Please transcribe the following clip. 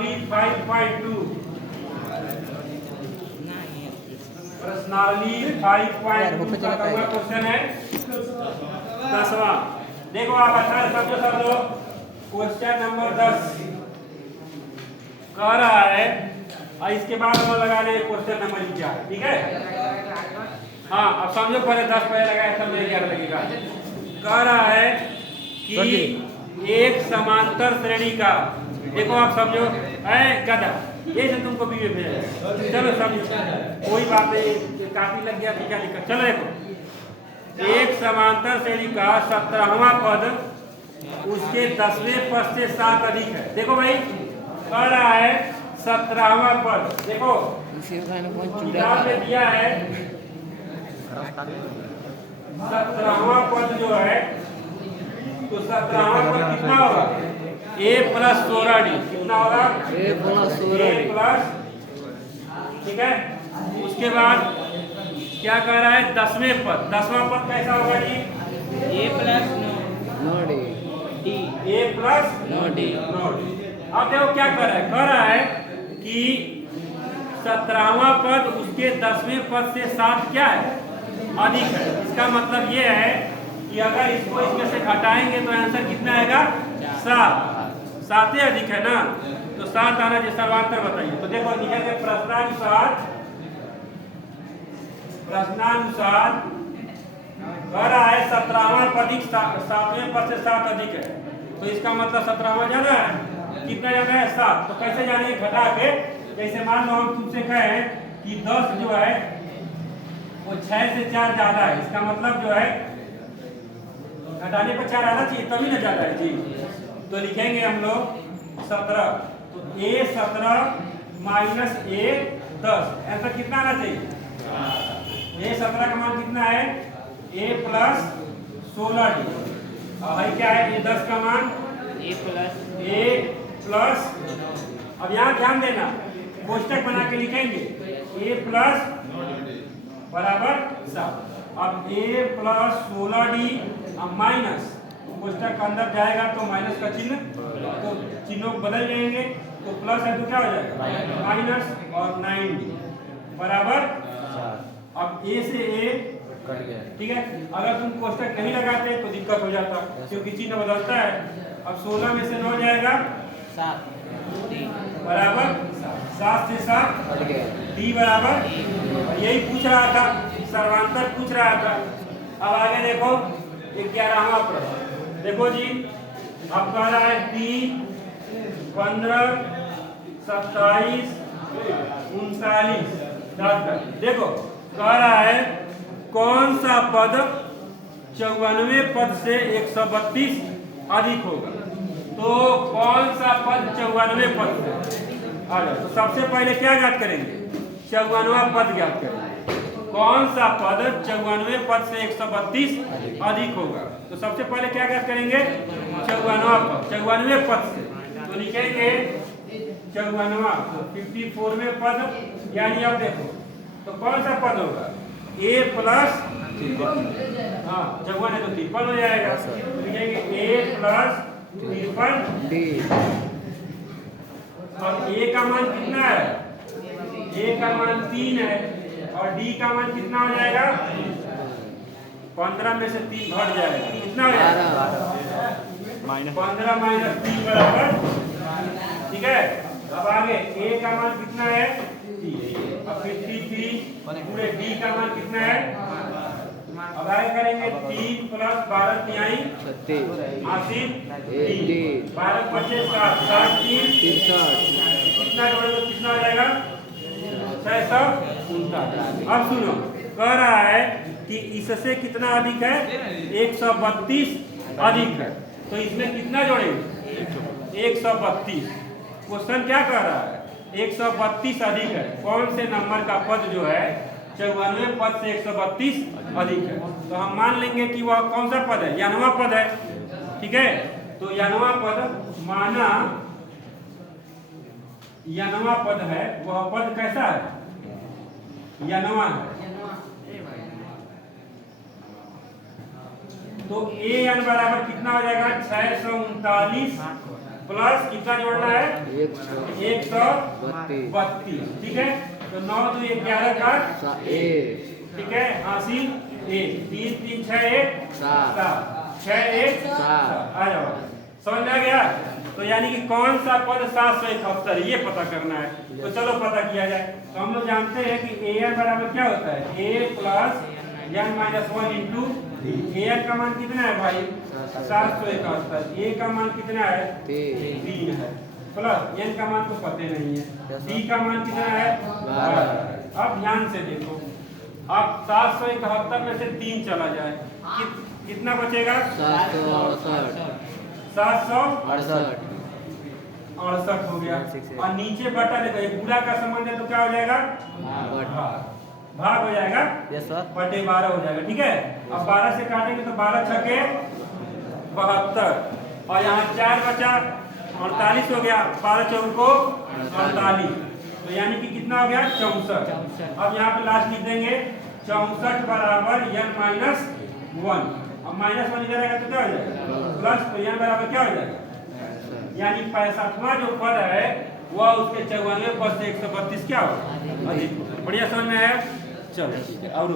प्रश्नावली 5.2 प्रश्नावली 5.2 का क्वेश्चन है 10वां। देखो आप अच्छा समझो क्वेश्चन नंबर 10 कह रहा है और इसके बाद हम लगा रहे क्वेश्चन नंबर 11। ठीक है, हाँ अब समझो पहले 10 पहले लगाए तब 11 लगेगा। कह रहा है कि एक समांतर श्रेणी का, देखो आप समझो गधा ये से तुमको भी भेजा, चलो समझो कोई बात नहीं, काफी लग गया तो क्या दिक्कत। चलो देखो एक समांतर श्रेणी का 17वां पद उसके 10वें पद से 7 अधिक है। देखो भाई कह रहा है 17वां पद, देखो किताब में दिया है 17वां पद जो है, तो 17वां पद कितना होगा a प्लस 16d, कितना होगा a प्लस, ठीक है। उसके बाद क्या कह रहा है 10वें पद, 10वां पद कैसा होगा जी a प्लस a प्लस अब देखो क्या कह रहा है कि 17वां पद उसके 10वें पद से 7 क्या है अधिक है। इसका मतलब ये है कि अगर इसको इसमें से घटाएंगे तो आंसर कितना आएगा 7 ही अधिक है ना, तो 7 आना चाहिए। सर्वांतर बताइए। तो देखो लिखेंगे प्रश्नानुसार कह रहा है 17वां पद 7वें पद से 7 अधिक है, तो इसका मतलब 17वां जाना है, कितना जाना है 7। तो कैसे जाने घटा के, जैसे मान लो हम तुमसे कहें कि 10 जो है वो 6 से 4 ज्यादा है, इसका मतलब जो है घटाने पर 4 आना चाहिए तभी ना ज्यादा है जी। तो लिखेंगे हम लोग 17, तो a 17 माइनस a 10, ऐसा कितना आना चाहिए a 17 का मान कितना है a प्लस 16d, और भाई क्या है a 10 का मान a प्लस, अब यहाँ ध्यान देना कोष्टक बना के लिखेंगे a प्लस बराबर 7। अब a प्लस 16d माइनस, कोष्टक के अंदर जाएगा तो माइनस का चिन्ह, तो चिन्हों बदल जाएंगे, तो प्लस है तो क्या हो जाएगा माइनस, और 9d बराबर। अब a से a, ठीक है। अगर तुम कोष्टक नहीं लगाते तो दिक्कत हो जाता क्योंकि चिन्ह बदलता है। अब 16 में से 9 जाएगा 7 बराबर 7 से 7 d बराबर, यही पूछ रहा था, सर्वांतर पूछ रहा था। अब आगे देखो 11वां प्रश्न, देखो जी अब कह रहा है 3 15 27 39 10। देखो कह रहा है कौन सा पद 94वें पद से 132 अधिक होगा। तो कौन सा पद 94वें पद से आ जाए, तो सबसे पहले क्या ज्ञात करेंगे 54वां पद ज्ञात करेंगे। कौन सा पद 94वें पद से 132 अधिक होगा, तो सबसे पहले क्या ज्ञात करेंगे 54वां पद 94वें पद से, तो लिखेंगे 54वां 54वें पद, यानी अब देखो तो कौन सा पद होगा a प्लस, हाँ 54 है तो 53 हो जाएगा, तो लिखेंगे a प्लस 53d। अब a का मान कितना है, a का मान 3 है और d का मान कितना हो जाएगा 15 में से 3 घट जाएगा, कितना हो जाएगा 15 माइनस 3 बराबर, ठीक है। अब आगे a का मान कितना है 3, अब 53 पूरे d का मान कितना है, अब आगे करेंगे 3 प्लस 12 तिहाई 80 12 25 7 3 कितना जोड़े तो कितना हो जाएगा 649। अब सुनो कह रहा है कि इससे कितना अधिक है 132 अधिक है, तो इसमें कितना जोड़ेंगे 132। क्वेश्चन क्या कह रहा है 132 अधिक है, कौन से नंबर का पद जो है 94वें पद से 132 अधिक है। तो हम मान लेंगे कि वह कौन सा पद है 91वां पद है, ठीक है। तो 91वां पद माना 91वां पद है, वह पद कैसा है 91 है। तो a n बराबर कितना हो जाएगा 639 प्लस कितना जोड़ना है 132। 132, ठीक है। तो 9 2 11 का 1 ठीक है, 80 1 3 3 6 1 7 6 1 7 आ जाओ, समझ में आ गया। तो यानी कि कौन सा पद 771 ये पता करना है। तो चलो पता किया जाए। तो हम लोग जानते हैं कि an बराबर क्या होता है a plus n minus 1 into an का मान कितना है भाई 771, a का मान कितना है 3 है, प्लस n का मान तो पता नहीं है, d का मान कितना है 12। अब ध्यान से देखो, अब 771 में से 3 चला जाए कितना बचेगा 768 हो गया। और नीचे बटा लेगा, पूरा का संबंध है तो क्या हो जाएगा भाग हो जाएगा बटे 12 हो जाएगा, ठीक है। अब 12 से काटेंगे तो 12 छके 72 और यहाँ 4 बचा 48 हो गया, 12 चौको 48, तो यानी कि कितना हो गया 64। अब यहाँ पे लास्ट लिख देंगे 64 बराबर n माइनस 1। अब माइनस 1 इधर आएगा तो क्या हो जाएगा प्लस, तो n बराबर क्या हो जाएगा, यानी 65वां जो पद है वह उसके 94 पद से 132 क्या होगा अधिक। बढ़िया समझ में आया, चलो ठीक है। और